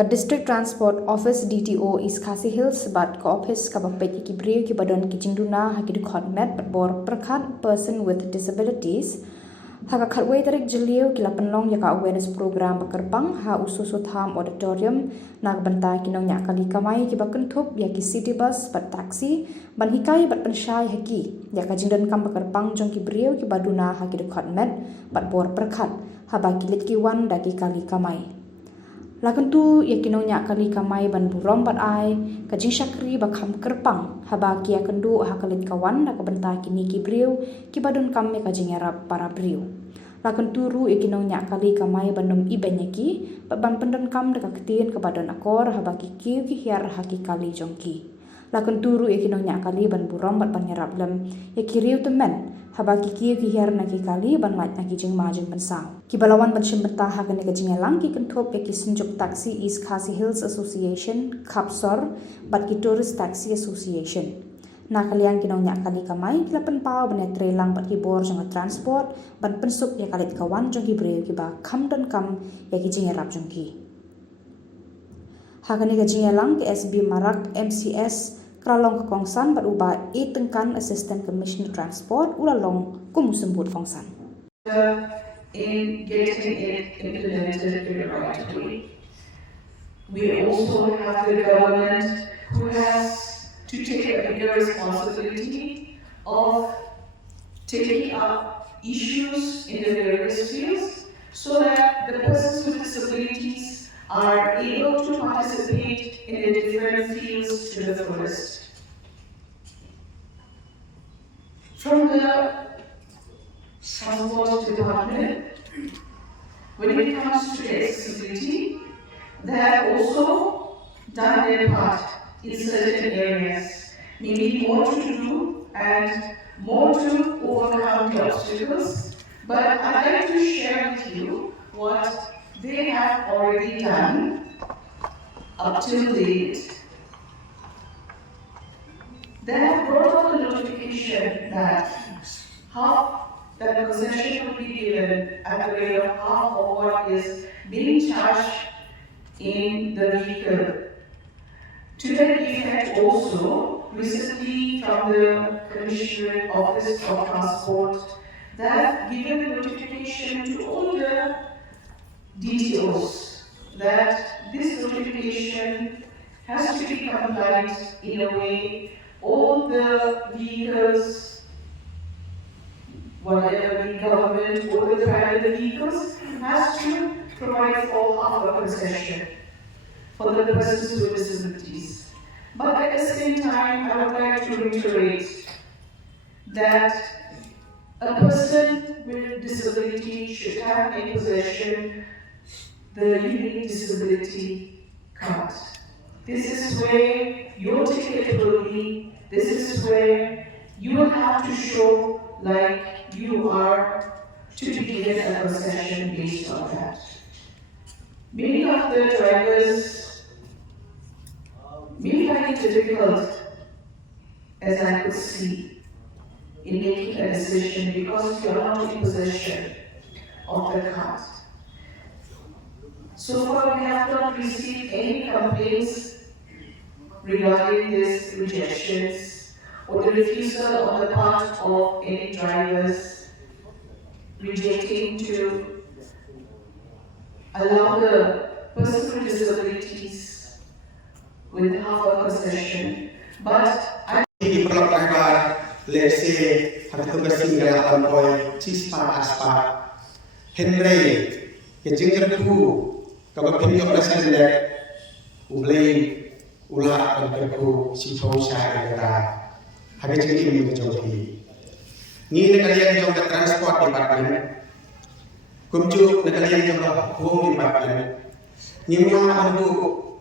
Ka District Transport Office DTO is Khasi Hills but ka office ka Peit ki Brio ki Badon ki Duna ha ki Dkhot met but bor perkhat person with disabilities ha ka khatway tarik jeliu ki lapenlong ya ka awareness program ba Kyrpang ha ususu tham auditorium nak banta ki Nongniah kali Kamai ki bakentup ya ki city bus but taxi ban hikai but pensyai haki ya ka jingdan kam ba Kyrpang jong ki Brio ki Baduna ha ki Dkhot met but bor perkhat ha ba ki lit ki wan da ki kali Kamai. Lakan tu ya Nongniah kali Kamai ban burom bat ai ka jing syakri ba kham Kyrpang ha ba ki akan du ha kalit kawan da ka benta kini ki Brio ki badun kam me ka jing Iarap para Brio. Lakan turu ya Nongniah kali Kamai ban nom ibanya ki ban pendan kam da ka ketien ka badun akor ha ba ki ki hiar ha ki kali jongki. Lakan turu ya Nongniah kali ban burom bat ban Iarap lem ya Riu Tymmen ha ba ki hiar na ki kali ban mat na ki jing majing pensau. Ki balawan ban syembenta ha kene ka jing elang ki kentup ya ki senjuk taxi East Khasi Hills Association Khubor bat ki Tourist Taxi Association. Na kaliang ki Nongniah kali Kamai ki lapen pau ban trelang bat Khuborjylla transport ban pensup ya kalit kawan jong ki Brio ki ba kam dan kam ya ki jing Iarap jong ki. Ha kene ka jing elang ki SB Marak MCS kralong kekongsan bat ubah tengkan Assistant Commissioner Transport ulalong kumusembut kongsan. In getting it implemented in the right way. We also have the government who has to take a bigger responsibility of taking up issues in the various fields so that the persons with disabilities are able to participate in the different fields to the fullest. From the Transport Department, when it comes to accessibility, they have also done their part in certain areas, maybe more to do and more to overcome the obstacles. But I'd like to share with you what they have already done up till date. They have brought up a notification that the concession will be given at the rate of half of what is being charged in the vehicle. To that effect also, recently from the Commissioner Office of Transport, they have given notification to all the DTOs that this notification has to be compliant in a way all the vehicles, whatever the government or the private vehicles, has to provide for half a concession for the persons with disabilities. But at the same time, I would like to reiterate that a person with disability should have in possession the unique disability card. This is where your ticket will be. This is where you will have to show like you are to be given a concession based on that. Many of the drivers may find it difficult, as I could see, in making a decision because you are not in possession of the card. So far, we have not received any complaints regarding these rejections or the refusal on the part of any drivers rejecting to allow the person with disabilities with half a concession. But I let's say, have to go see the boy, Chispa Aspa, Henry, the ginger poo, Kabapin of the Sunday, Ublay, Ula, and Peku, Siposha, and having to give me the jockey. Need the Kalian of the Transport Department, come to the Kalian of the Home Department. Nimua Abu,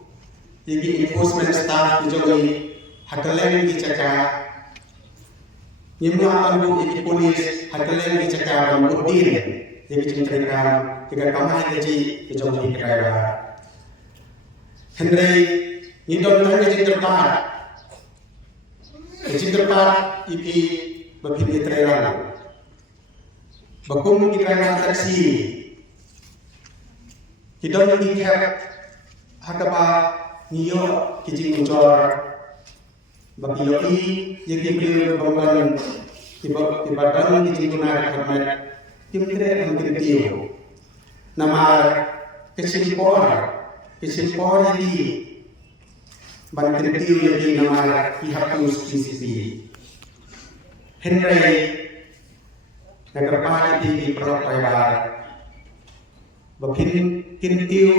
the enforcement staff, the jockey, Hakalan, the Chaka. Nimua Abu, the police, Hakalan, the Chaka, and Woodin, the Kichakam, the Kamai, the jockey driver. Henry, you don't know the ginger part. The ginger part, if Bapin Trailer. Bakum Kyrpang taxi. He don't need help. hakaba niyo kijing jor bagi yoi yegi beri bangunan ibadan kijing Duna khotnet timtre angkin tiu nama kesimpor yegi bantin tiu yegi nama kihapus PCP Henry Nagapati di perlok lebar Bapin kintiu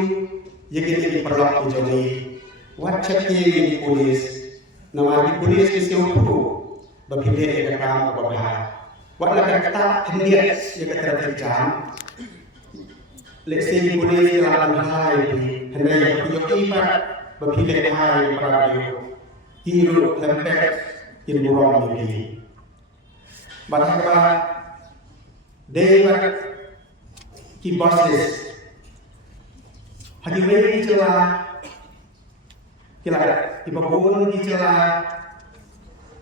yegi di perlok ujoni wacak yegi polis nama di polis kesiupu Bapin dia kam babah wala kata hendias yegi terjam lesi polis lalan hai henry yoki pat Bapin dia hai paradio hiru lempek kinburong yegi Bahwa Dewa ki bosses Hagiwei celah Kila Ibabun ki celah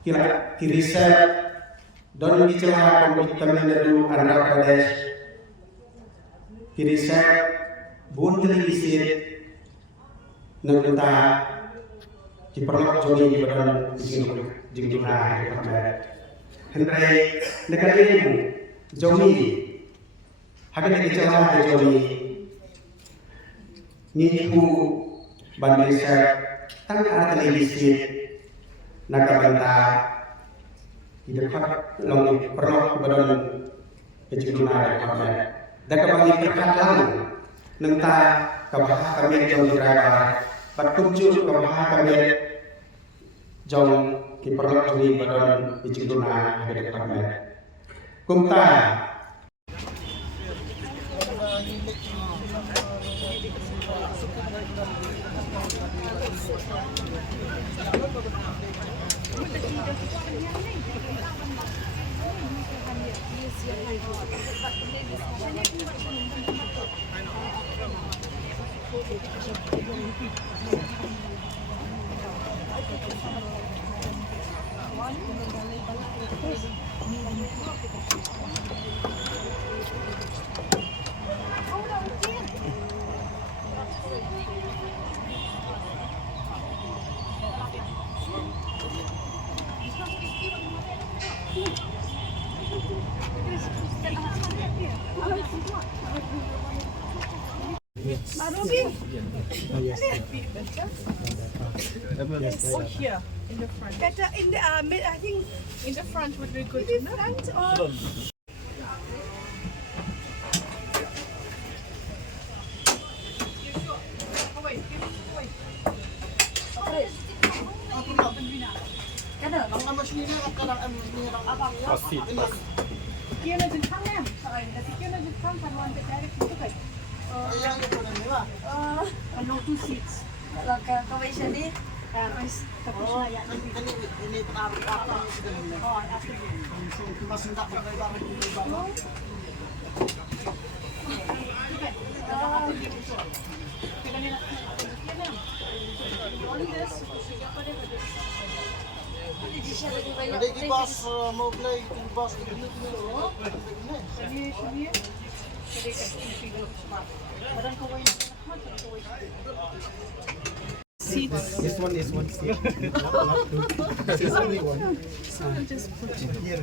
Kila ki riset Don ki celah Pembukaan Nadu Andhra Pradesh Ki riset Bun televisit Nagdata Ki perlok joni ki badan Jing Duna Henry nekalimu jomi hagan ke celah jomi NEHU bandesa tang ada televisi nakabanta Dkhot long perlok badan kejuna Kamai dakabang perkataan nengta kabah kami jong diraba patujul kabah kami jong ki perlok ni badan Duna ke Kamai kumta Or here in the front. Better in the mid. I think in the front would be good. In the front or. Two seats. Kau macam ni, terus ini apa? Oh, masih tak Jadi bos mau play bos ini dulu. Sini. Jadi kasih dulu. Badan kau ini. Seats. This one is one seat. Not two. This is only one. So we'll just put Here.